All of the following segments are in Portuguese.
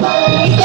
Bye.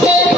Say